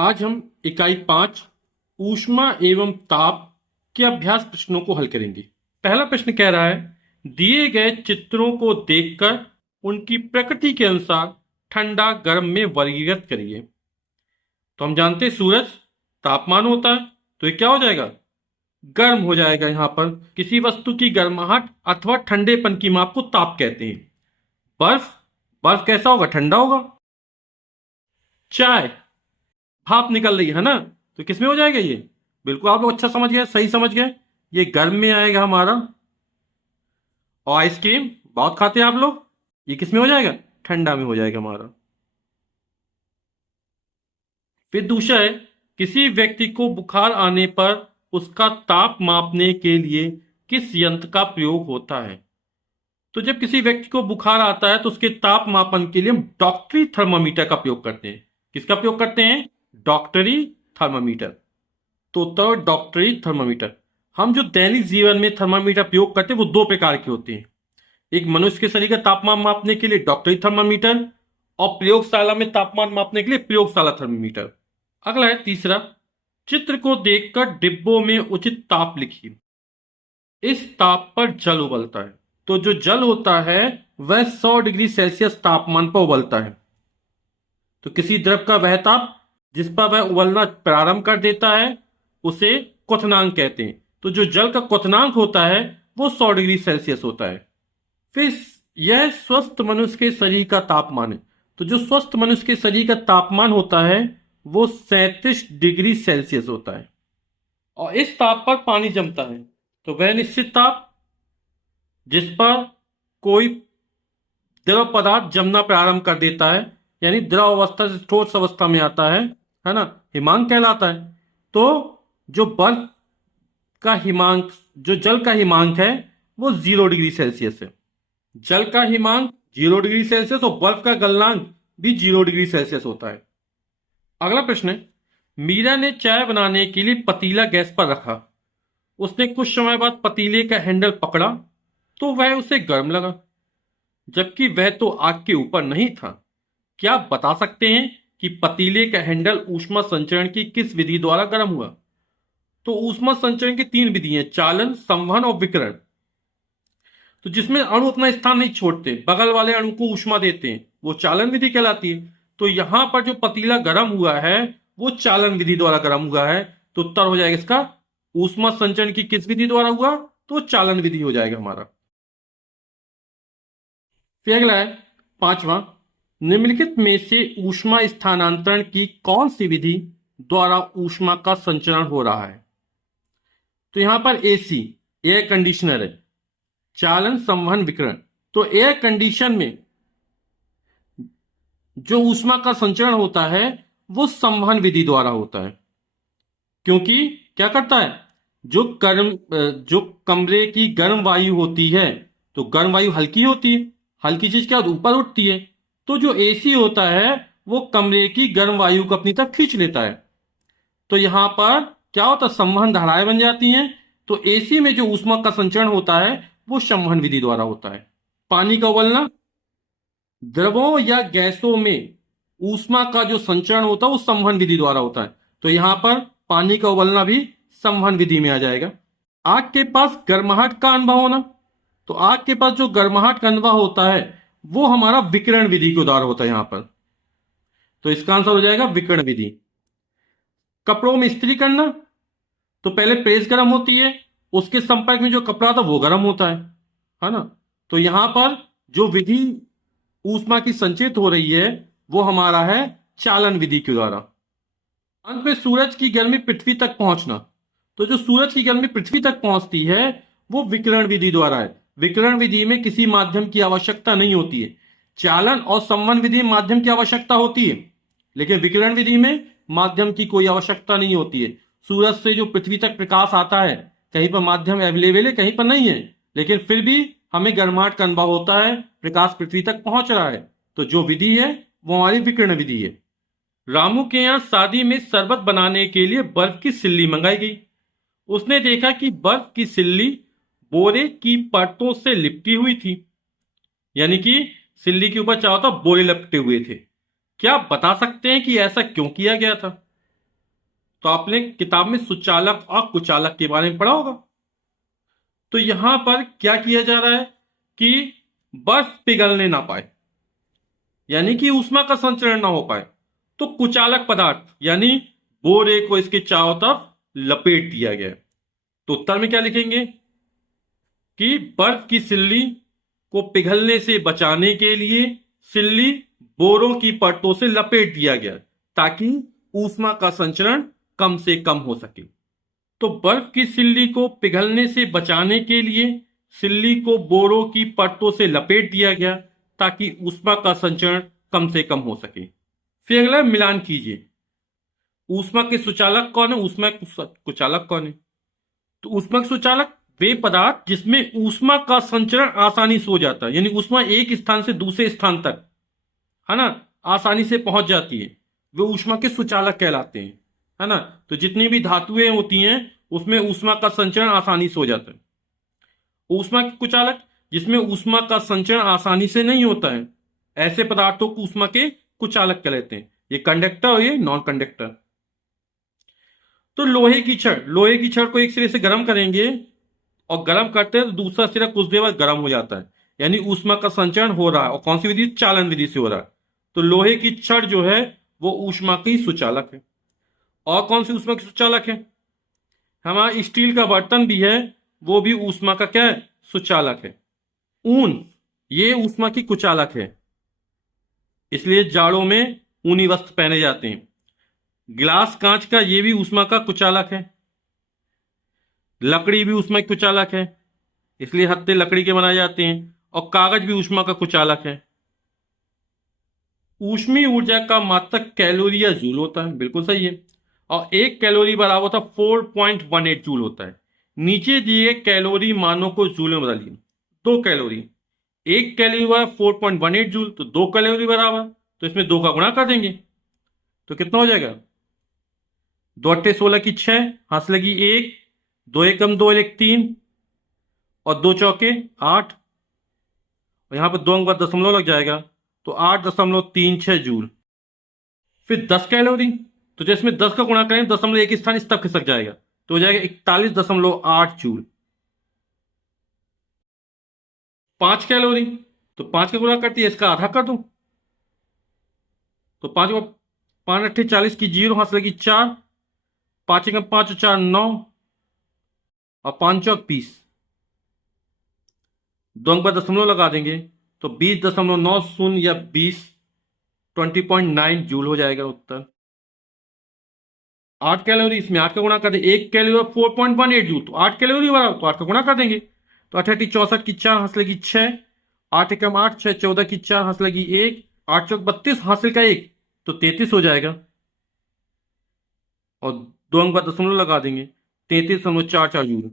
आज हम इकाई 5 ऊष्मा एवं ताप के अभ्यास प्रश्नों को हल करेंगे। पहला प्रश्न कह रहा है, दिए गए चित्रों को देखकर उनकी प्रकृति के अनुसार ठंडा गर्म में वर्गीकृत करिए। तो हम जानते हैं सूरज तापमान होता है, तो ये क्या हो जाएगा, गर्म हो जाएगा। यहां पर किसी वस्तु की गर्माहट अथवा ठंडेपन की माप को ताप कहते हैं। बर्फ, बर्फ कैसा होगा, ठंडा होगा। चाय, भाप निकल रही है ना, तो किसमें हो जाएगा ये, बिल्कुल आप लोग अच्छा समझ गए, सही समझ गए, ये गर्म में आएगा हमारा। और आइसक्रीम बहुत खाते हैं आप लोग, ये किसमें हो जाएगा, ठंडा में हो जाएगा हमारा। फिर दूसरा है, किसी व्यक्ति को बुखार आने पर उसका ताप मापने के लिए किस यंत्र का प्रयोग होता है। तो जब किसी व्यक्ति को बुखार आता है तो उसके ताप मापन के लिए हम डॉक्टरी थर्मामीटर का प्रयोग करते हैं। किसका प्रयोग करते हैं, डॉक्टरी थर्मामीटर। तो उत्तर डॉक्टरी थर्मामीटर। हम जो दैनिक जीवन में थर्मामीटर प्रयोग करते हैं वो दो प्रकार के होते हैं, एक मनुष्य के शरीर का तापमान मापने के लिए डॉक्टरी थर्मामीटर और प्रयोगशाला में तापमान मापने के लिए प्रयोगशाला थर्मामीटर। अगला है तीसरा, चित्र को देखकर डिब्बों में उचित ताप लिखिए। इस ताप पर जल उबलता है, तो जो जल होता है वह 100 डिग्री सेल्सियस तापमान पर उबलता है। तो किसी द्रव का वह ताप जिस पर वह उबलना प्रारंभ कर देता है उसे क्वथनांक कहते हैं। तो जो जल का क्वथनांक होता है वो 100 डिग्री सेल्सियस होता है। फिर यह स्वस्थ मनुष्य के शरीर का तापमान है। तो जो स्वस्थ मनुष्य के शरीर का तापमान होता है वो 37 डिग्री सेल्सियस होता है। और इस ताप पर पानी जमता है, तो वह निश्चित ताप जिस पर कोई द्रव पदार्थ जमना प्रारंभ कर देता है, यानी द्रव अवस्था से ठोस अवस्था में आता है ना, हिमांक कहलाता है। तो जो बर्फ का हिमांक, जो जल का हिमांक है वो 0 डिग्री सेल्सियस है। जल का हिमांक 0 डिग्री सेल्सियस और बर्फ का गलनांक भी 0 डिग्री सेल्सियस होता है। अगला प्रश्न है, मीरा ने चाय बनाने के लिए पतीला गैस पर रखा। उसने कुछ समय बाद पतीले का हैंडल पकड़ा तो वह उसे गर्म लगा, जबकि वह तो आग के ऊपर नहीं था। क्या आप बता सकते हैं कि पतीले का हैंडल ऊष्मा संचरण की किस विधि द्वारा गर्म हुआ। तो ऊष्मा संचरण की 3 विधि हैं, चालन, संवहन और विकिरण। तो जिसमें अणु अपना स्थान नहीं छोड़ते, बगल वाले अणु को ऊष्मा देते हैं, वो चालन विधि कहलाती है। तो यहां पर जो पतीला गर्म हुआ है वो चालन विधि द्वारा गर्म हुआ है। तो उत्तर हो जाएगा इसका, ऊष्मा संचरण की किस विधि द्वारा हुआ, तो चालन विधि हो जाएगा हमारा। फिर अगला है 5वां, निम्नलिखित में से ऊष्मा स्थानांतरण की कौन सी विधि द्वारा ऊष्मा का संचरण हो रहा है। तो यहां पर एसी, एयर कंडीशनर है, चालन, संवहन, विकिरण। तो एयर कंडीशन में जो ऊष्मा का संचरण होता है वो संवहन विधि द्वारा होता है, क्योंकि क्या करता है, जो कमरे की गर्म वायु होती है, तो गर्म वायु हल्की होती है, हल्की चीज क्या ऊपर उठती है। तो जो एसी होता है वो कमरे की गर्म वायु को अपनी तरफ खींच लेता है। तो यहां पर क्या होता है, संवहन धाराएं बन जाती हैं। तो एसी में जो ऊष्मा का संचरण होता है वो संवहन विधि द्वारा होता है। पानी का उबलना, द्रवों या गैसों में ऊष्मा का जो संचरण होता है वो संवहन विधि द्वारा होता है। तो यहां पर पानी का उबलना भी संवहन विधि में आ जाएगा। आग के पास गर्माहट का अनुभव होना, तो आग के पास जो गर्माहट का अनुभव होता है वो हमारा विकिरण विधि के द्वारा होता है यहां पर। तो इसका आंसर हो जाएगा विकिरण विधि। कपड़ों में इस्त्री करना, तो पहले प्रेस गर्म होती है, उसके संपर्क में जो कपड़ा था वो गर्म होता है ना। तो यहां पर जो विधि ऊष्मा की संचित हो रही है वो हमारा है चालन विधि के द्वारा। अंत में सूरज की गर्मी पृथ्वी तक पहुंचना, तो जो सूरज की गर्मी पृथ्वी तक पहुंचती है वो विकिरण विधि द्वारा है। विकिरण विधि में किसी माध्यम की आवश्यकता नहीं होती है। चालन और संवहन विधि में माध्यम की आवश्यकता होती है, लेकिन विकिरण विधि में माध्यम की कोई आवश्यकता नहीं होती है। सूरज से जो पृथ्वी तक प्रकाश आता है, कहीं पर माध्यम अवेलेबल है, कहीं पर नहीं है, लेकिन फिर भी हमें गर्माहट का अनुभव होता है, प्रकाश पृथ्वी तक पहुंच रहा है। तो जो विधि है वो हमारी विकिरण विधि है। रामू के यहां शादी में शरबत बनाने के लिए बर्फ की सिल्ली मंगाई गई। उसने देखा कि बर्फ की सिल्ली बोरे की परतों से लिपटी हुई थी, यानी कि सिल्ली के ऊपर चारों तरफ बोरे लपटे हुए थे। क्या आप बता सकते हैं कि ऐसा क्यों किया गया था। तो आपने किताब में सुचालक और कुचालक के बारे में पढ़ा होगा। तो यहां पर क्या किया जा रहा है कि बर्फ पिघलने ना पाए, यानी कि ऊष्मा का संचरण ना हो पाए, तो कुचालक पदार्थ यानी बोरे को इसके चारों तरफ लपेट दिया गया। तो उत्तर में क्या लिखेंगे कि बर्फ की सिल्ली को पिघलने से बचाने के लिए सिल्ली बोरों की परतों से लपेट दिया गया ताकि ऊष्मा का संचरण कम से कम हो सके। तो बर्फ की सिल्ली को पिघलने से बचाने के लिए सिल्ली को बोरों की परतों से लपेट दिया गया ताकि ऊष्मा का संचरण कम से कम हो सके। फिर अगला मिलान कीजिए, ऊष्मा के सुचालक कौन है, ऊष्मा के कुचालक कौन है। तो ऊष्मा के सुचालक वे पदार्थ जिसमें ऊष्मा का संचरण आसानी से हो जाता है, यानी ऊष्मा एक स्थान से दूसरे स्थान तक, है ना, आसानी से पहुंच जाती है, वे ऊष्मा के सुचालक कहलाते हैं, है ना। तो जितनी भी धातुएं होती हैं उसमें ऊष्मा का संचरण आसानी से हो जाता है। ऊष्मा के कुचालक जिसमें ऊष्मा का संचरण आसानी से नहीं होता है, ऐसे पदार्थों को ऊष्मा के कुचालक कहलाते हैं। ये कंडक्टर और ये नॉन कंडक्टर। तो लोहे की छड़ को एक सिरे से गर्म करेंगे और गर्म करते हैं तो दूसरा सिरा कुछ देर बाद गर्म हो जाता है, यानी ऊष्मा का संचरण हो रहा है। और कौन सी विधि, चालन विधि से हो रहा है। तो लोहे की छड़ जो है वो ऊष्मा की सुचालक है। और कौन सी ऊष्मा की सुचालक है, हमारा स्टील का बर्तन भी है, वो भी ऊष्मा का क्या है, सुचालक है। ऊन, ये ऊष्मा की कुचालक है, इसलिए जाड़ों में ऊनी वस्त्र पहने जाते हैं। गिलास कांच का, ये भी ऊष्मा का कुचालक है। लकड़ी भी ऊष्मा की कुचालक है, इसलिए हत्थे लकड़ी के बनाए जाते हैं। और कागज भी ऊष्मा का कुचालक है। ऊष्मीय ऊर्जा का मात्रक कैलोरी या जूल होता है, बिल्कुल सही है। और एक कैलोरी बराबर होता 4.18 जूल होता है। नीचे दिए कैलोरी मानों को जूल में बदलिए। 2 कैलोरी, एक कैलोरी बराबर 4.18 जूल, तो 2 कैलोरी बराबर, तो इसमें 2 का गुणा कर देंगे तो कितना हो जाएगा, 2 अट्ठे 16 की 6, हाथ से लगी 1, 2 एकम 2 एक 3 और 2 चौके 8, और यहां पर 2 अंक बाद दशमलव लग जाएगा तो 8.36 जूल। फिर 10 कैलोरी, तो जैसे में 10 का गुणा करें दशमलव एक स्थान इस तक खिसक जाएगा तो हो जाएगा 41.8 जूल। 5 कैलोरी, तो 5 का गुणा करती है, इसका आधा कर दो तो 5 अट्ठे 40 की 0, हाथ से लगी 4, 5 एकम 5 और 4 9 और 5 चौक 20, 2 अंक पर दशमलव लगा देंगे तो 20.90 या 20 जूल हो जाएगा उत्तर। 8 कैलोरी, इसमें 8 का गुणा कर दें, 1 कैलोरी 4.18 जूल, तो 8 कैलोरी बराबर, तो 8 का गुणा कर देंगे तो 8 64 की 4, हाथ लगी 6, 8 एकम 8 6 14 की 4, हाथ लगी 1, 8 चौक 32, हासिल का 1, तो 33 हो जाएगा। और 2 अंक बाद दशमलव लगा देंगे, 33.44 जूल।